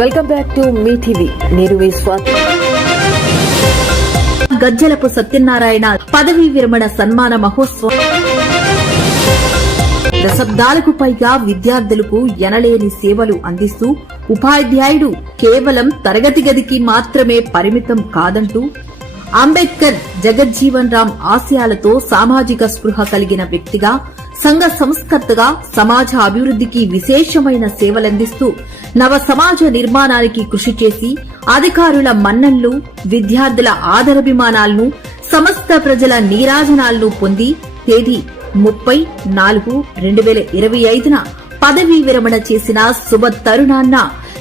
Welcome back to me TV. నేను విశ్వాస్. గజ్జలపు సత్యనారాయణ పదవీ విరమణ సన్మాన మహోత్సవం. దశాబ్దాలకు పైగా విద్యార్థులకు ఎనలేని సేవలు అందిస్తూ ఉపాధ్యాయుడు కేవలం తరగతి గదికి మాత్రమే పరిమితం కాదంటూ అంబేద్కర్ జగజ్జీవన్ రామ్ ఆశయాలతో సామాజిక స్పృహ కలిగిన వ్యక్తిగా, సంఘ సంస్కర్తగా సమాజ అభివృద్ధికి విశేషమైన సేవలందిస్తూ నవ సమాజ నిర్మాణానికి కృషి చేసి అధికారుల మన్ననలు, విద్యార్థుల ఆదరాభిమానాలను, సమస్త ప్రజల నీరాజనాలను పొంది తేదీ 30/4/2025న పదవీ విరమణ చేసిన శుభ తరుణాన్న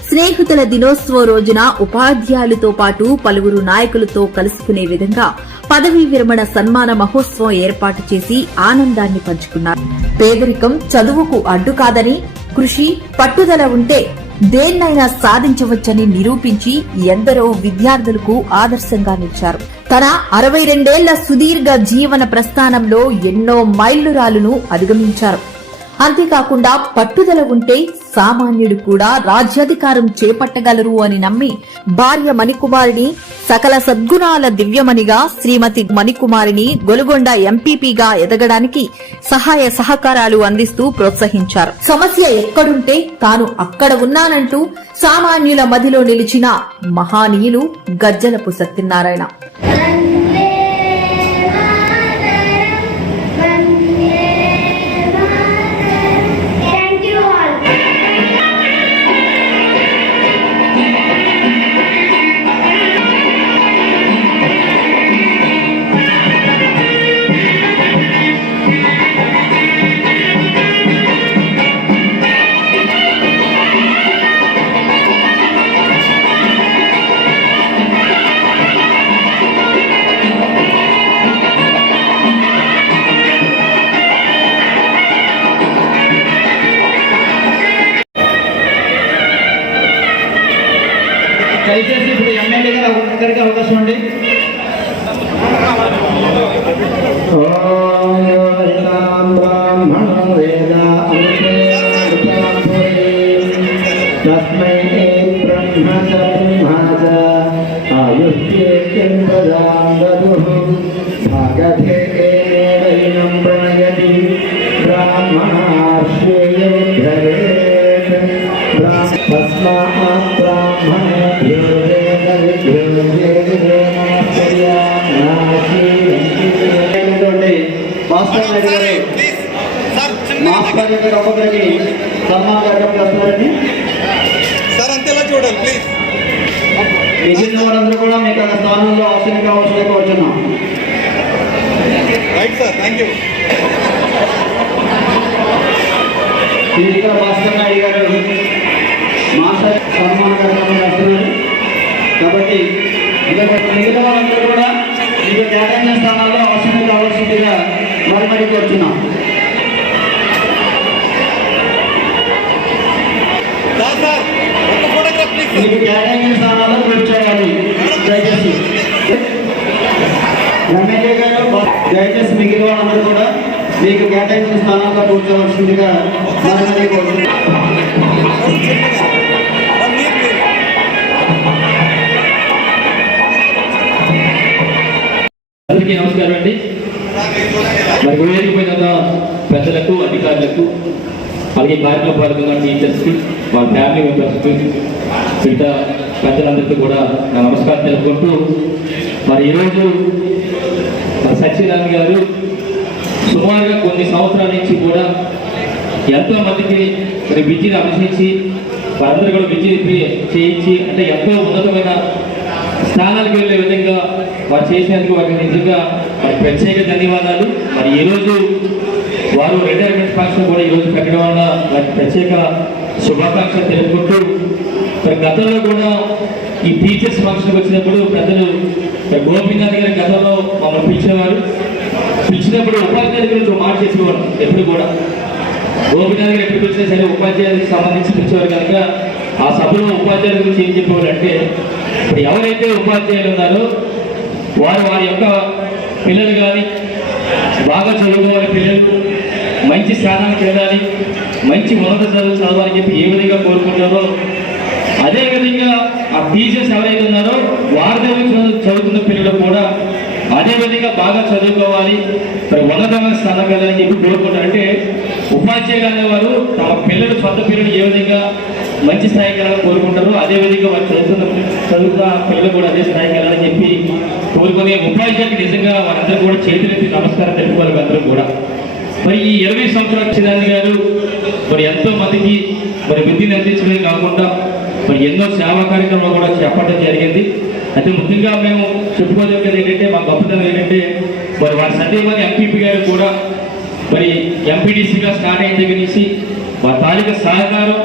స్నేహితుల దినోత్సవ రోజున ఉపాధ్యాయులతో పాటు పలువురు నాయకులతో కలుసుకునే విధంగా పదవీ విరమణ సన్మాన మహోత్సవం ఏర్పాటు చేసి ఆనందాన్ని పంచుకున్నారు. పేదరికం చదువుకు అడ్డు కాదని, కృషి పట్టుదల ఉంటే దేన్నైనా సాధించవచ్చని నిరూపించి ఎందరో విద్యార్థులకు ఆదర్శంగా నిలిచారు. తన 62 సుదీర్ఘ జీవన ప్రస్థానంలో ఎన్నో మైలురాళ్లను అధిగమించారు. అంతేకాకుండా పట్టుదల ఉంటే సామాన్యుడు కూడా రాజ్యాధికారం చేపట్టగలరు అని నమ్మి భార్య మణికుమారిని, సకల సద్గుణాల దివ్యమణిగా శ్రీమతి మణికుమారిని గొలుగొండ ఎంపీపీగా ఎదగడానికి సహాయ సహకారాలు అందిస్తూ ప్రోత్సహించారు. సమస్య ఎక్కడుంటే తాను అక్కడ ఉన్నానంటూ సామాన్యుల మదిలో నిలిచిన మహానీయులు గజ్జలపు సత్యనారాయణ. దయచేసి ఇప్పుడు ఎమ్మెల్యే గారు ఒక్కరికి అవకాశం అండి. మాస్టర్ గారు ఒక్కొక్కరికి సన్మాన కార్యక్రమం చేస్తున్నారని సార్ అంతేలా చూడండి ప్లీజ్. మిగిలిన వారందరూ కూడా మీకు ఆ స్థానంలో ఆశని కావాల్సిందిగా కోరుచున్నాం. Right sir, thank you. ఇక్కడ భాస్కర్ నాయుడు గారు మాస్టర్ సన్మాన కార్యక్రమం చేస్తున్నారు కాబట్టి మిగతా వారందరూ కూడా మీకు కేటాయించిన స్థానాల్లో ఆశని కావాల్సిందిగా మరి కోరుచున్నాం. మీకు కేటాయించిన స్థానాల్లో కూర్చోవాలి. దయచేసి ఎమ్మెల్యే గారు దయచేసి మిగిలిన వాళ్ళందరూ కూడా మీకు కేటాయించిన స్థానాల్లో కూర్చోవలసిందిగా మరి కోరుతున్నాం. అందరికీ నమస్కారం అండి. మరి వేదికపైన పెద్దలకు, అధికారులకు, అలాగే కార్యక్రమ పాల్గొన్న టీచర్స్కి, వాళ్ళ ఫ్యామిలీ మెంబర్స్కి, మిగతా పెద్దలందరికీ కూడా నా నమస్కారం తెలుపుకుంటూ మరి ఈరోజు సత్యనారాయణ గారు సుమారుగా కొన్ని సంవత్సరాల నుంచి కూడా ఎంతో మందికి మరి విద్యను అభ్యసించి వారందరూ కూడా విద్యని చేయించి అంటే ఎంతో ఉన్నతమైన స్థానాలకు వెళ్ళే విధంగా వారు చేసినందుకు వారికి నిజంగా మరి ప్రత్యేక ధన్యవాదాలు. మరి ఈరోజు వారు రిటైర్మెంట్ ఫంక్షన్ కూడా ఈరోజు పెట్టడం వల్ల వారికి ప్రత్యేక శుభాకాంక్షలు తెలుపుకుంటూ మరి గతంలో కూడా ఈ టీచర్స్ ఫంక్షన్కి వచ్చినప్పుడు పెద్దలు గోపీనాథ్ గారి గతంలో మమ్మల్ని పిలిచినప్పుడు ఉపాధ్యాయుల గురించి మాట చేసుకోవడం ఎప్పుడు కూడా గోపీనాథ్ గారు ఎప్పుడు పిలిచినా సరే ఉపాధ్యాయులకు సంబంధించి పిలిచేవారు కనుక ఆ సభలో ఉపాధ్యాయుల గురించి ఏం చెప్పేవారు అంటే ఇప్పుడు ఎవరైతే ఉపాధ్యాయులు ఉన్నారో వారి యొక్క పిల్లలు కానీ బాగా చదువుకోవాలి, పిల్లలు మంచి స్థానానికి వెళ్ళాలి, మంచి ఉన్నత చదువు చదవాలని చెప్పి ఏ విధంగా కోరుకుంటారో అదేవిధంగా టీచర్స్ ఎవరైతే ఉన్నారో వారి దగ్గర చదువుతున్న పిల్లలు కూడా అదే విధంగా బాగా చదువుకోవాలి, మరి ఉన్నతమైన స్థానం కలని చెప్పి కోరుకుంటారు. అంటే ఉపాధ్యాయులు అనేవారు తమ పిల్లలు సొంత పిల్లలు ఏ విధంగా మంచి స్థాయికి వెళ్ళాలని కోరుకుంటారో అదే విధంగా వారు చదువుతున్న పిల్లలు కూడా అదే స్థాయికి వెళ్ళాలని చెప్పి కోరుకునే ఉపాధ్యాయులకు నిజంగా వారందరూ కూడా చేతులెత్తి నమస్కారం తెలుపుకోవాలి. అందరూ కూడా మరి ఈ 20 సంవత్సరాల చిదాన్ని గారు మరి ఎంతో మందికి మరి విద్యను అందించడమే కాకుండా మరి ఎన్నో సేవా కార్యక్రమాలు కూడా చెప్పడం జరిగింది. అయితే ముఖ్యంగా మేము చెప్పుకోదగ్గది ఏంటంటే మా గొప్పతనం ఏంటంటే మరి వారి సత్యవాణి ఎంపీపీ గారు కూడా మరి ఎంపీడీసీగా స్టార్ట్ అయిన దగ్గర నుంచి వారి తాలూకా సహకారం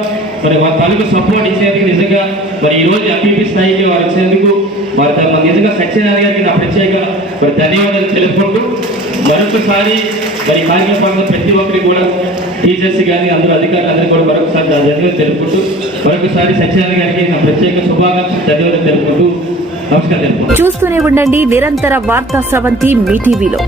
మరి వారి తాలూకా సపోర్ట్ ఇచ్చేందుకు నిజంగా మరి ఈరోజు ఎంపీపీ స్థాయికి వారు ఇచ్చేందుకు వారి నిజంగా సత్యనారాయణ గారికి నా ప్రత్యేక మరి ధన్యవాదాలు తెలుపుకుంటూ మరొకసారి మరి కార్యక్రమంలో ప్రతి ఒక్కరికి కూడా టీచర్స్ కానీ అందరూ అధికారులు అందరూ కూడా మరొకసారి ధన్యవాదాలు తెలుపుకుంటూ మరొకసారి సత్యనారాయణ గారికి నా ప్రత్యేక శుభాకాంక్షలు ధన్యవాదాలు తెలుపుకుంటూ నమస్కారం తెలుపుకుంటూ చూస్తూనే ఉండండి నిరంతర వార్తా స్రవంతి మీ టీవీలో.